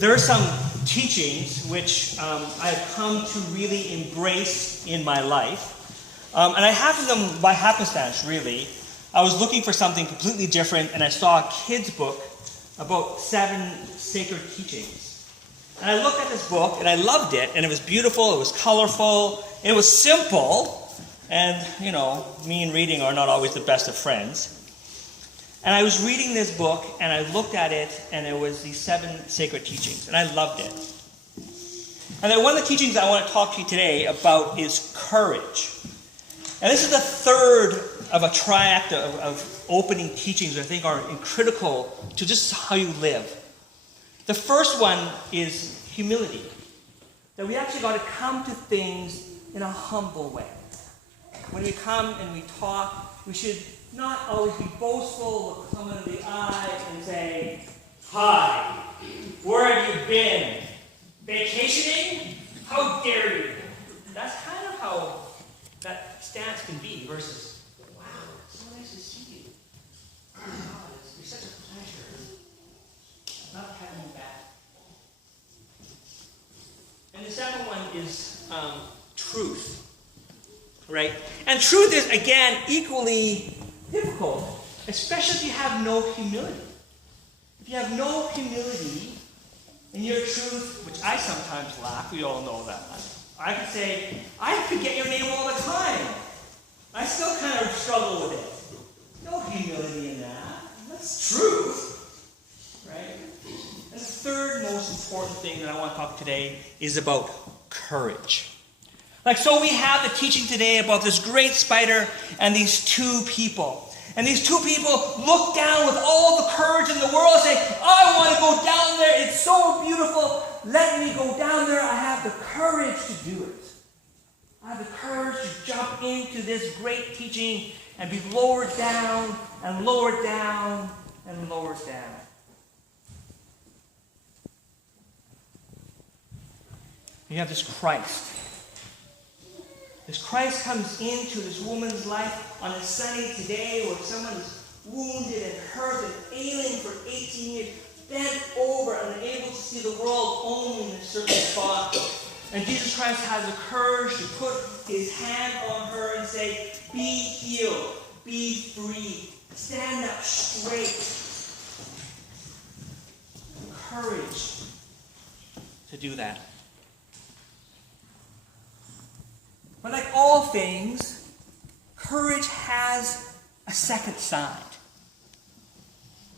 there are some teachings which I've come to really embrace in my life. And I happened them by happenstance, really. I was looking for something completely different, and I saw a kid's book about 7 sacred teachings. And I looked at this book, and I loved it, and it was beautiful, it was colorful, it was simple, and, you know, me and reading are not always the best of friends. And I was reading this book, and I looked at it, and it was these 7 sacred teachings, and I loved it. And then one of the teachings I want to talk to you today about is courage. And this is the third of a triact of opening teachings that I think are critical to just how you live. The first one is humility. That we actually got to come to things in a humble way. When we come and we talk, we should not always be boastful, look someone in the eye and say, "Hi, where have you been? Vacationing? How dare you?" That's kind of how that stance can be versus, "Wow, it's so nice to see you. Oh my God, it's such a pleasure." Not having you back. And the second one is truth. Right? And truth is, again, equally difficult, especially if you have no humility. If you have no humility in your truth, which I sometimes lack, we all know that. I could say, I forget your name all the time. I still kind of struggle with it. No humility in that. That's truth. Right? And the third most important thing that I want to talk today is about courage. Like, so we have the teaching today about this great spider and these 2 people. And these 2 people look down with all the courage in the world and say, "I want to go down there. It's so beautiful. Let me go down there. I have the courage to do it. I have the courage to jump into this great teaching and be lowered down and lowered down and lowered down." You have this Christ. This Christ comes into this woman's life on a sunny day where someone is wounded and hurt and ailing for 18 years, bent over and unable to see the world only in a certain spot. And Jesus Christ has the courage to put his hand on her and say, "Be healed, be free, stand up straight." Courage to do that. But like all things, courage has a second side.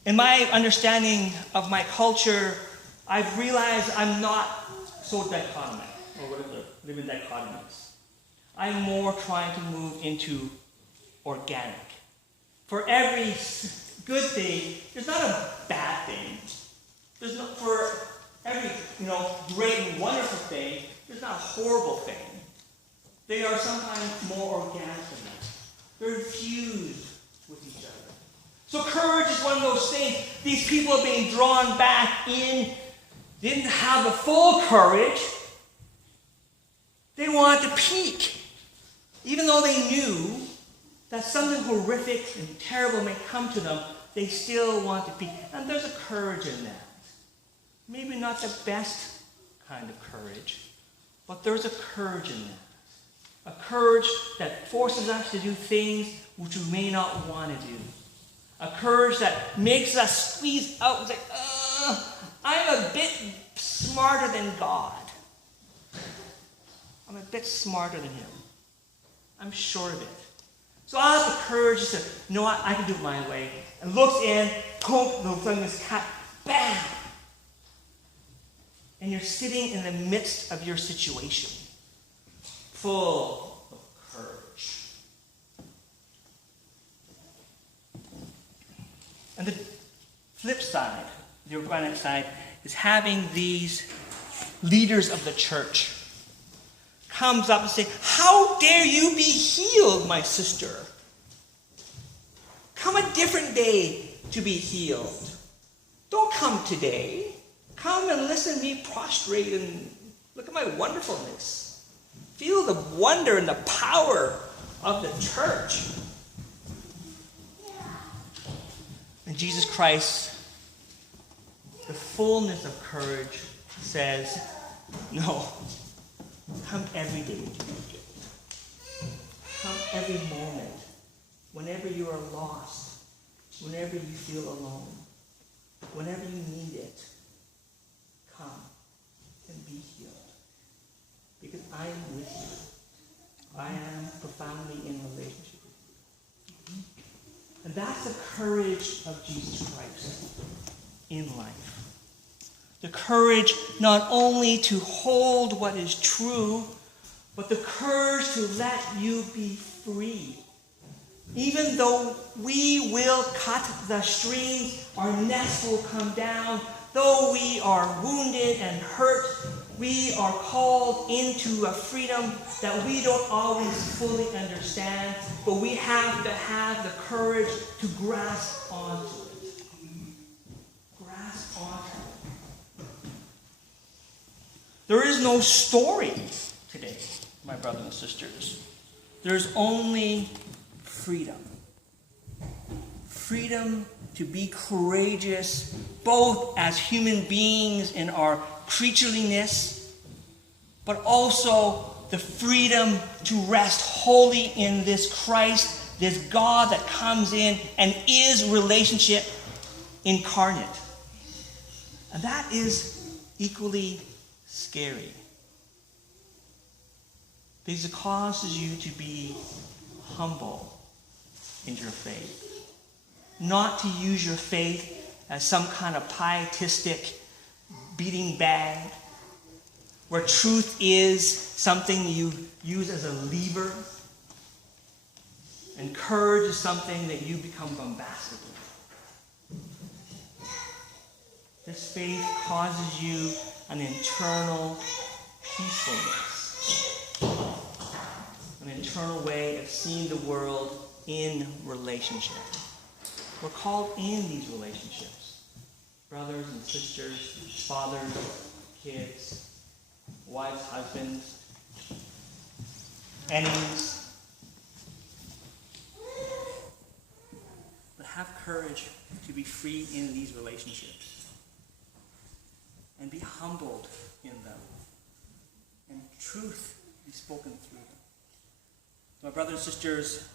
In my understanding of my culture, I've realized I'm not so dichotomic, or whatever, live in dichotomies. I'm more trying to move into organic. For every good thing, there's not a bad thing. There's not, for every great and wonderful thing, there's not a horrible thing. They are sometimes more organic than that. They're infused with each other. So courage is one of those things. These people are being drawn back in. They didn't have the full courage. They wanted to peek. Even though they knew that something horrific and terrible may come to them, they still want to peek. And there's a courage in that. Maybe not the best kind of courage, but there's a courage in that. A courage that forces us to do things which we may not want to do. A courage that makes us squeeze out and say, I'm a bit smarter than God. I'm a bit smarter than him. I'm sure of it. So I have the courage to say, you know what, I can do it my way. And looks in, poke, this cat, bam! And you're sitting in the midst of your situation. Full of courage. And the flip side, the organic side, is having these leaders of the church comes up and say, "How dare you be healed, my sister? Come a different day to be healed. Don't come today. Come and listen to me prostrate and look at my wonderfulness. Feel the wonder and the power of the church." And Jesus Christ, the fullness of courage, says, no, come every day with your guilt. Come every moment, whenever you are lost, whenever you feel alone, whenever you need it, come and be healed. Because I am with you. I am profoundly in relationship with you. And that's the courage of Jesus Christ in life. The courage not only to hold what is true, but the courage to let you be free. Even though we will cut the strings, our necks will come down, though we are wounded and hurt, we are called into a freedom that we don't always fully understand, but we have to have the courage to grasp onto it. Grasp onto it. There is no story today, my brothers and sisters. There's only freedom. Freedom to be courageous, both as human beings in our creatureliness, but also the freedom to rest wholly in this Christ, this God that comes in and is relationship incarnate. And that is equally scary, because it causes you to be humble in your faith. Not to use your faith as some kind of pietistic beating bag, where truth is something you use as a lever, and courage is something that you become bombastic with. This faith causes you an internal peacefulness, an internal way of seeing the world in relationship. We're called in these relationships. Brothers and sisters, fathers, kids, wives, husbands, enemies. But have courage to be free in these relationships. And be humbled in them. And truth be spoken through them. My brothers and sisters,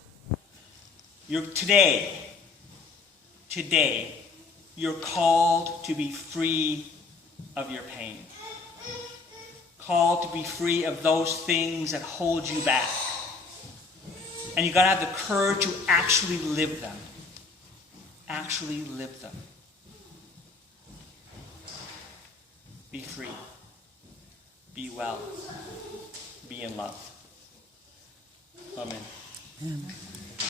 today, you're called to be free of your pain. Called to be free of those things that hold you back. And you got to have the courage to actually live them. Actually live them. Be free. Be well. Be in love. Amen. Amen.